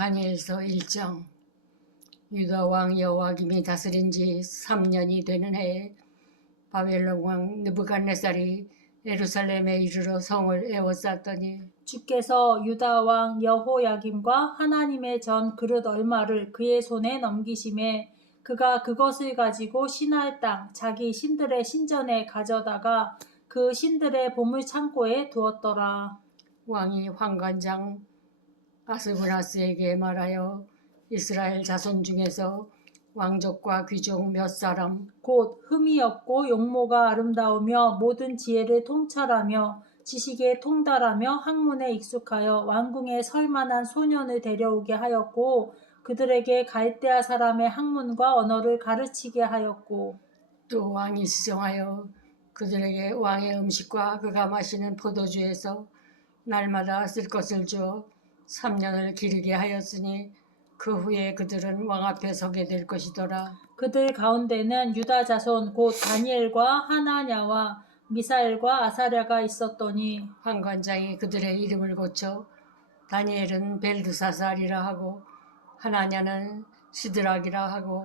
다니엘서 1장 유다 왕 여호와김이 다스린 지 3년이 되는 해에 바벨론 왕 느부갓네살이 예루살렘에 이르러 성을 에워쌌더니 주께서 유다 왕 여호야김과 하나님의 전 그릇 얼마를 그의 손에 넘기심에 그가 그것을 가지고 신할 땅 자기 신들의 신전에 가져다가 그 신들의 보물 창고에 두었더라 왕이 황관장 아스브라스에게 말하여 이스라엘 자손 중에서 왕족과 귀족 몇 사람 곧 흠이 없고 용모가 아름다우며 모든 지혜를 통찰하며 지식에 통달하며 학문에 익숙하여 왕궁에 설만한 소년을 데려오게 하였고 그들에게 갈대아 사람의 학문과 언어를 가르치게 하였고 또 왕이 수정하여 그들에게 왕의 음식과 그가 마시는 포도주에서 날마다 쓸 것을 주어 3년을 길게 하였으니 그 후에 그들은 왕 앞에 서게 될 것이더라. 그들 가운데는 유다 자손 곧 다니엘과 하나냐와 미사엘과 아사랴가 있었더니 황관장이 그들의 이름을 고쳐 다니엘은 벨드사살이라 하고 하나냐는 시드락이라 하고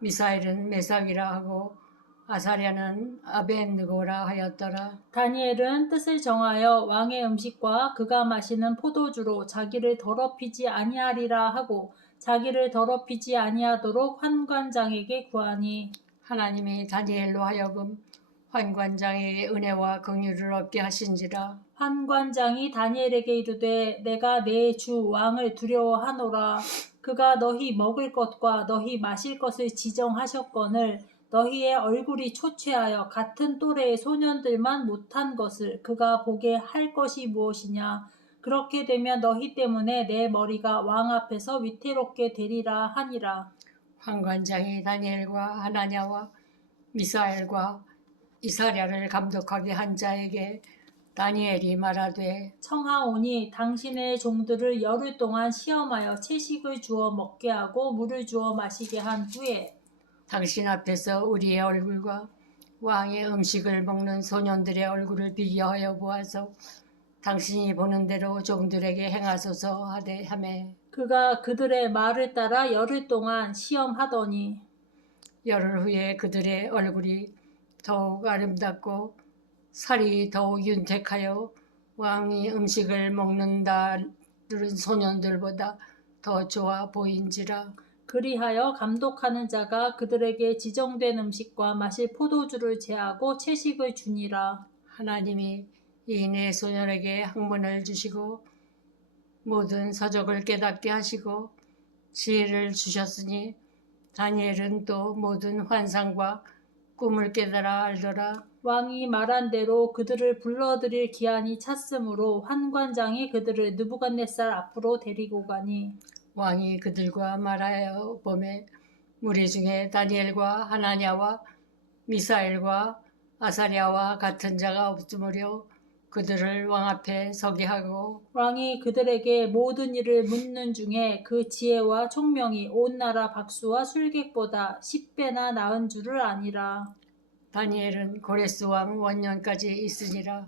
미사엘은 메삭이라 하고 아사랴는 리 아벤느고라 하였더라. 다니엘은 뜻을 정하여 왕의 음식과 그가 마시는 포도주로 자기를 더럽히지 아니하리라 하고 자기를 더럽히지 아니하도록 환관장에게 구하니 하나님이 다니엘로 하여금 환관장에게 은혜와 긍휼을 얻게 하신지라. 환관장이 다니엘에게 이르되 내가 내 주 왕을 두려워하노라. 그가 너희 먹을 것과 너희 마실 것을 지정하셨거늘 너희의 얼굴이 초췌하여 같은 또래의 소년들만 못한 것을 그가 보게 할 것이 무엇이냐? 그렇게 되면 너희 때문에 내 머리가 왕 앞에서 위태롭게 되리라 하니라. 황관장이 다니엘과 하나냐와 미사엘과 이사랴를 감독하게 한 자에게 다니엘이 말하되 청하오니 당신의 종들을 열흘 동안 시험하여 채식을 주어 먹게 하고 물을 주어 마시게 한 후에 당신 앞에서 우리의 얼굴과 왕의 음식을 먹는 소년들의 얼굴을 비교하여 보아서 당신이 보는 대로 종들에게 행하소서 하되 하매 그가 그들의 말을 따라 열흘 동안 시험하더니 열흘 후에 그들의 얼굴이 더욱 아름답고 살이 더욱 윤택하여 왕이 음식을 먹는다 들은 소년들보다 더 좋아 보인지라 그리하여 감독하는 자가 그들에게 지정된 음식과 마실 포도주를 제하고 채식을 주니라. 하나님이 이 내 소년에게 학문을 주시고 모든 서적을 깨닫게 하시고 지혜를 주셨으니 다니엘은 또 모든 환상과 꿈을 깨달아 알더라. 왕이 말한 대로 그들을 불러들일 기한이 찼으므로 환관장이 그들을 느부갓네살 앞으로 데리고 가니 왕이 그들과 말하여 봄에 무리 중에 다니엘과 하나냐와 미사엘과 아사리아와 같은 자가 없으므려 그들을 왕 앞에 서게 하고 왕이 그들에게 모든 일을 묻는 중에 그 지혜와 총명이 온 나라 박수와 술객보다 10배나 나은 줄을 아니라 다니엘은 고레스 왕 원년까지 있으니라